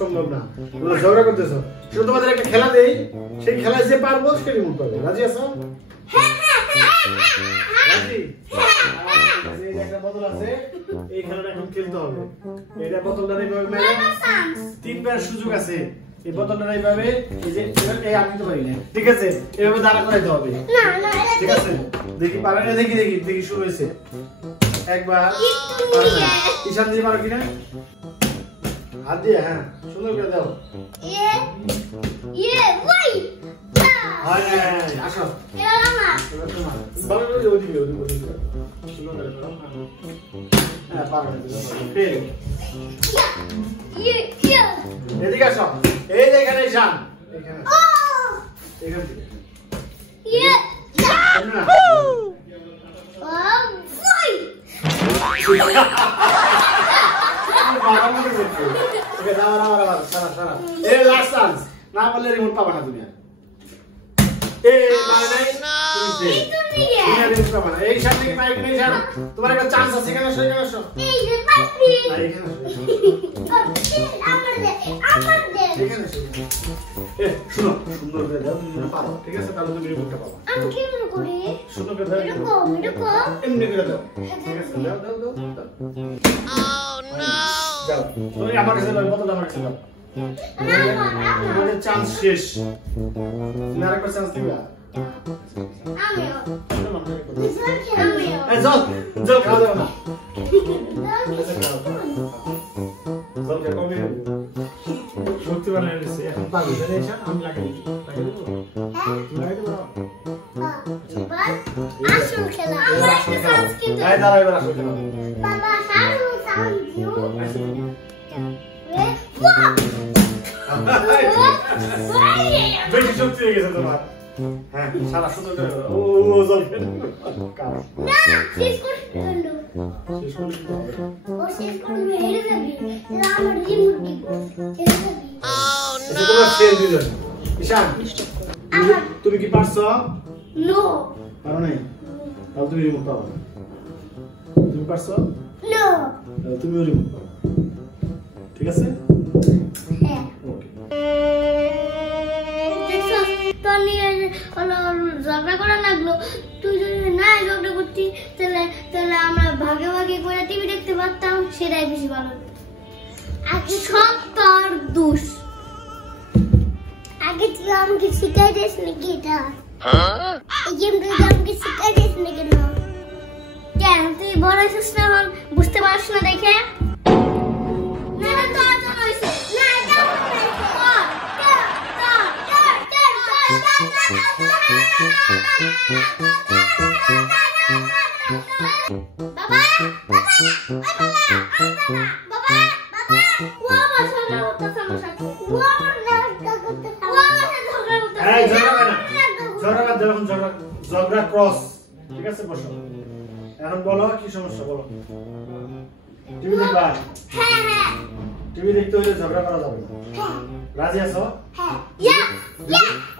সম্ভব না, তোমরা ঝগড়া করতেছো। শুধু তোমাদের একটা খেলা দেই, সেই খেলায় যে পারবো সে রিমোট পাবে। রাজি আছো? রাজি? এই একটা বোতল আছে, এই খেলাটা এখন খেলতে হবে। এইটা বোতলটা এইভাবে মেরে তিনবার সুযোগ আছে। এই বোতলটা এইভাবে এই যে এই আমি তো পারি না, ঠিক আছে? এইভাবে দাঁড়া করাইতে হবে, ঠিক আছে? দেখি পারে না, দেখি দেখি দেখি শুরু হয়েছে। একবার ঈশান দিয়ে পারো কিনা? হাত দিয়ে, হ্যাঁ, সুন্দর করে দাও। আসো, ভালো করে ওদিকে ওদিকে ওদিকে সুন্দর করে করো। হ্যাঁ, পারো। এদিকে আসো, এই যে এখানে ঈশান, এখানে এখান থেকে না বললে রিমোট পাবা না তুমি। এই সামনে বাইক নেই, তোমার একটা চান্স আছে। এখানে আসো, এখানে আসো, শুনো, সুন্দর করে দাও, পারো, ঠিক আছে? তাহলে তুমি রিমোটটা পাবা। সুন্দর করে দাও, এমনি করে দাও, ঠিক আছে? দাও দাও দাও দাও, তুমি আমার কাছে দাও, বোতলটা আমার কাছে দাও। তোমাদের চান্স শেষ, তুমি আরেকবার চান্স দিবা। জল জল খাওয়া যাবে না, শক্তি বানিয়ে নিচ্ছে। এখন পাবি, আমি লাগাই দিচ্ছি, লাগাই দেবো, লাগাই দেবো। দাঁড়া, এবার আসো খেলা। বেশি শক্তি হয়ে গেছে তোমার। হ্যাঁ, সারা সুন্দর করে ও জল খেলো না, শেষ করে ফেলো, শেষ করে দিতে হবে। ও শেষ করে হেরে যাবি, তাহলে আমার রিমোট দিব, হেরে যাবি। তোমার শেষ দিলেন ঈশান, তুমি কি পারছো? নো, পারো নাই, তাহলে তুমি রিমোট পাবা না। তুমি পারছো? নো, তুমি রিমোট পাবা, ঠিক আছে? হ্যাঁ, ওকে। দেখছো তনি ঝগড়া করা লাগলো, তুই যদি না ঝগড়া করতি তাহলে আমরা ভাগে ভাগে করে টিভি দেখতে পারতাম, সেটাই বেশি ভালো। আগে সব তোর দোষ, আগে তুই আমাকে শিখাই দিস নাকি? এটা এই গেমটা আমাকে শিখাই দিস না কেন? কেন তুই বড় হইছিস না, এখন বুঝতে পারছিস না? দেখে বাবা, বাবা, বাবা, বাবা, বাবা, ঝগড়া করতেছে আমার সাথে ও আমার ঝগড়া করতেছে ও আমার সাথে ঝগড়া করতেছে এই ঝগড়া না ঝগড়া যখন ঝগড়া ক্রস ঠিক আছে বসো এখন বলো কি সমস্যা বলো টিভি দেখবা হ্যাঁ হ্যাঁ টিভি দেখতে হলে ঝগড়া করা যাবে না হ্যাঁ রাজি আছো হ্যাঁ ইয়া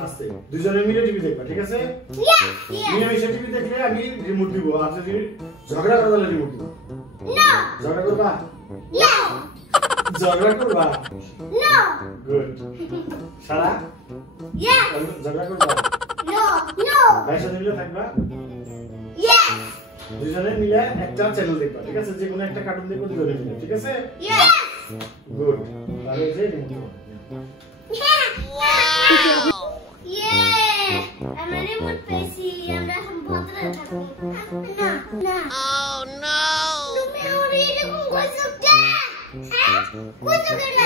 আস্তে দুজনে মিলে টিভি দেখবা ঠিক আছে ইয়া ইয়া মিলে টিভি দেখলে আমি রিমোট দিব আর যদি ঝগড়া করা তাহলে রিমোট দিব না ঝগড়া করবা ইয়া ঝগড়া করবা নো গুড সারা ইয়া ঝগড়া করবা নো নো ভাইয়ের সাথে মিলে থাকবা ইয়া দুজনে মিলে একটা চ্যানেল দেখবা ঠিক আছে যে কোনো একটা কার্টুন দেখো দুজনে মিলে ঠিক আছে ইয়া গুড তাহলে যে রিমোট ইয়ে আমরা রিমোট পেয়েছি আমরা এখন ভদ্র থাকবো না না oh no তুমি ওরে এরকম কইছো কে হ্যাঁ কইছো কেন